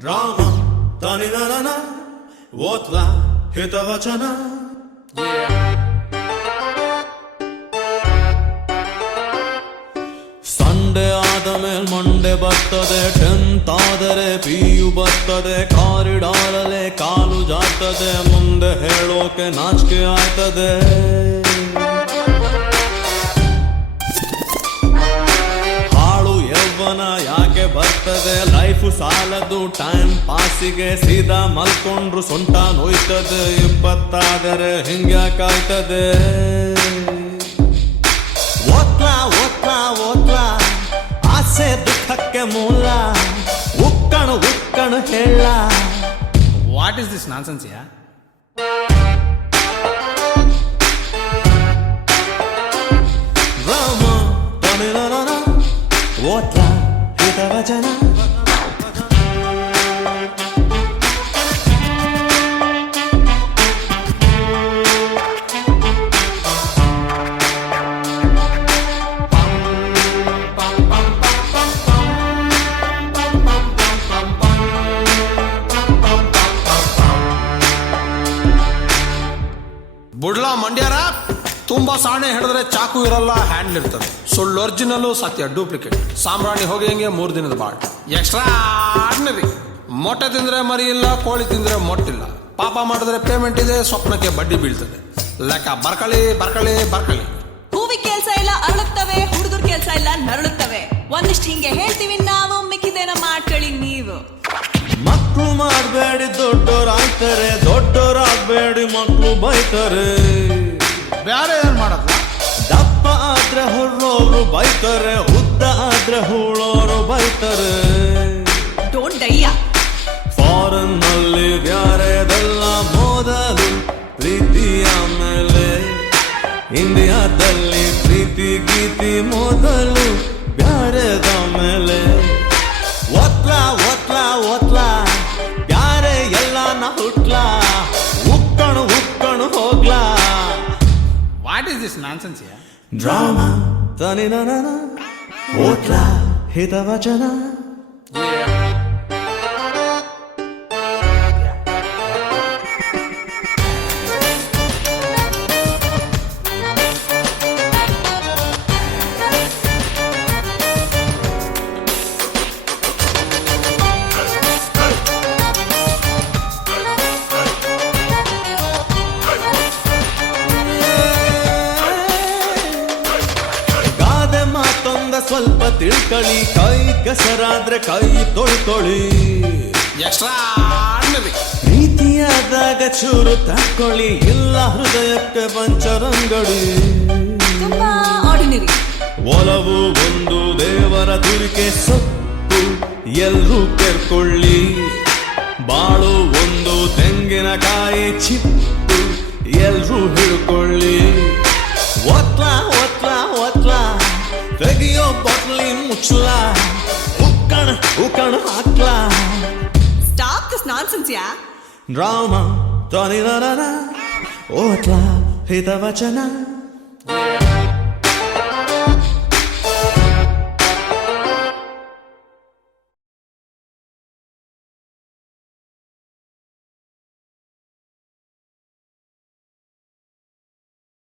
Drama, tani na na na, otla ಹಿತವಚನ. Sunday ಆದ ಮೇಲ್ ಮಂಡೆ ಬರ್ತದೆ, 10th ಆದರೆ PU ಬರ್ತದೆ, ಕಾರಿಡಾರಲ್ಲೇ ಕಾಲು ಜಾರ್ತದೆ, ಮುಂದೆ ಹೇಳೋಕೆ ನಾಚಿಕೆ ಆಯ್ತದೆ. ಯಾಕೆ ಬರ್ತದೆ, ಲೈಫ್ ಸಾಲದು ಟೈಮ್ ಪಾಸಿಗೆ, ಸೀದಾ ಮಲ್ಕೊಂಡ್ರು ಸೊಂಟ ನೋಯ್ತದೆ, 20 ಹಿಂಗ್ಯಾಕಾಯ್ತದೆ. ಓದ್ಲಾ ಓದ್ಲಾ ಓದ್ಲಾ ಆಸೆ ದುಃಖಕ್ಕೆ ಮೂಲ, ಉಕ್ಕಣು ಉಕ್ಕಣು ಹೇಳ. ವಾಟ್ ಇಸ್ ದಿಸ್ ನಾನ್ಸೆನ್ಸ್ ಯಾ? ರಾಮ ತಮಿಳನ ಓದ್ಲಾ ಹಿತವಚನ. ಬುಡ್ಲಾ ಮಂಡ್ಯಾರ, ತುಂಬಾ ಸಾಣೆ ಹಿಡಿದ್ರೆ ಚಾಕು ಇರಲ್ಲ, ಹ್ಯಾಂಡ್ಲ್ ಇರ್ತದೆ. ಸುಳ್ಳು ಒರಿಜಿನಲ್, ಸತ್ಯ ಡೂಪ್ಲಿಕೇಟ್. ಸಾಂಬ್ರಾಣಿ ಹೋಗಿ ಹೆಂಗೆ 3 ದಿನದ ಬಾಳ್. Extra ordinary. ಮೊಟ್ಟೆ ತಿಂದ್ರೆ ಮರಿ ಇಲ್ಲ, ಕೋಳಿ ತಿಂದ್ರೆ ಮೊಟ್ಟಿಲ್ಲ. ಪಾಪ ಮಾಡಿದ್ರೆ ಪೇಮೆಂಟ್ ಇದೆ, ಸ್ವಪ್ನಕ್ಕೆ ಬಡ್ಡಿ ಬೀಳ್ತದೆ. ಲೆಕ್ಕ ಬರ್ಕಳಿ ಬರ್ಕಳಿ ಬರ್ಕಳಿ. ಹೂವಿಗೆ ಕೆಲ್ಸ ಇಲ್ಲ ಅರಳುತ್ತವೆ, ಹುಡುಗರ ಕೆಲ್ಸ ಇಲ್ಲ ನರಳುತ್ತವೆ. ಒಂದಿಷ್ಟು ಹಿಂಗೆ ಹೇಳ್ತೀವಿ ನಾವು, ಮಿಕ್ಕಿದೇನ ಮಾಡ್ಕೊಳ್ಳಿ ನೀವು. ಮಕ್ಕಳು ಮಾಡಬೇಡಿ ದೊಡ್ಡೋರಾಗ್ತಾರೆ, ದೊಡ್ಡೋರಾಗಬೇಡಿ ಮಕ್ಕಳು ಬೈತಾರೆ. ಬ್ಯಾರೆ ಏನ್ ಮಾಡಲ್ಲ. ದಪ್ಪ ಆದ್ರೆ ಹುಳ್ಳೋರು ಬೈತಾರೆ, ಉದ್ದ ಆದ್ರೆ ಹೂಳೋರು ಬೈತಾರೆ. ಡೋಂಟ್ ಡೈಯ. ಫಾರಿನ್ ನಲ್ಲಿ ಬ್ಯಾರೆದೆಲ್ಲ ಮೊದಲು, ಪ್ರೀತಿ ಆಮೇಲೆ. ಇಂಡಿಯಾದಲ್ಲಿ ಪ್ರೀತಿ ಗೀತಿ ಮೊದಲು, ಬ್ಯಾರೆದ ಮೇಲೆ. ಒತ್ಲಾ ಒತ್ಲಾ ಒತ್ಲಾ ಬ್ಯಾರೆ ಎಲ್ಲ ನ ಹುಟ್ಲಾ, ಉಕ್ಕಣು ಉಕ್ಕಣು ಹೋಗ್ಲಾ. ವಾಟ್ ಇಸ್ ದಿಸ್ ನಾನ್ಸೆನ್ಸ್ ಯಾ? ಡ್ರಾಮಾ ತನಿ ನನ ಓದ್ಲಾ ಹಿತವಚನ. ಸ್ವಲ್ಪ ತಿಳ್ಕೊಳ್ಳಿ, ಕೈ ಕೆಸರಾದ್ರೆ ಕೈ ತೊಳ್ಕೊಳ್ಳಿ. ಎಕ್ಸ್ಟ್ರಾ ಪ್ರೀತಿಯಾದಾಗ ಚೂರು ತಕ್ಕೊಳ್ಳಿ, ಇಲ್ಲ ಹೃದಯಕ್ಕೆ ಪಂಚರಂಗಡಿ. ತುಂಬಾ ಆರ್ಡಿನರಿ. ಒಲವು ಒಂದು ದೇವರ ದುರಿಕೆ ಸೊಪ್ಪು, ಎಲ್ರೂ ಕೆರ್ಕೊಳ್ಳಿ. ಬಾಳು ಒಂದು ತೆಂಗಿನಕಾಯಿ ಚಿಪ್ಪು, ಎಲ್ರೂ ಹಿಡ್ಕೊಳ್ಳಿ. ಒತ್ಲಾ ಒತ್ಲಾ ಒತ್ಲಾ ತೆಗಿಯೋ ಬಾಟ್ಲಿ ಮುಚ್ಚಲಾ, ಉಕ್ಕಣ ಉಕ್ಕಣ ಹಾಕ್ಲಾ. ಸ್ಟಾಪ್ ದಿಸ್ ನಾನ್ಸೆನ್ಸ್ ಯಾ. ಡ್ರಾಮಾ ತನಿ ನನ ಓದ್ಲಾ ಹಿತವಚನ.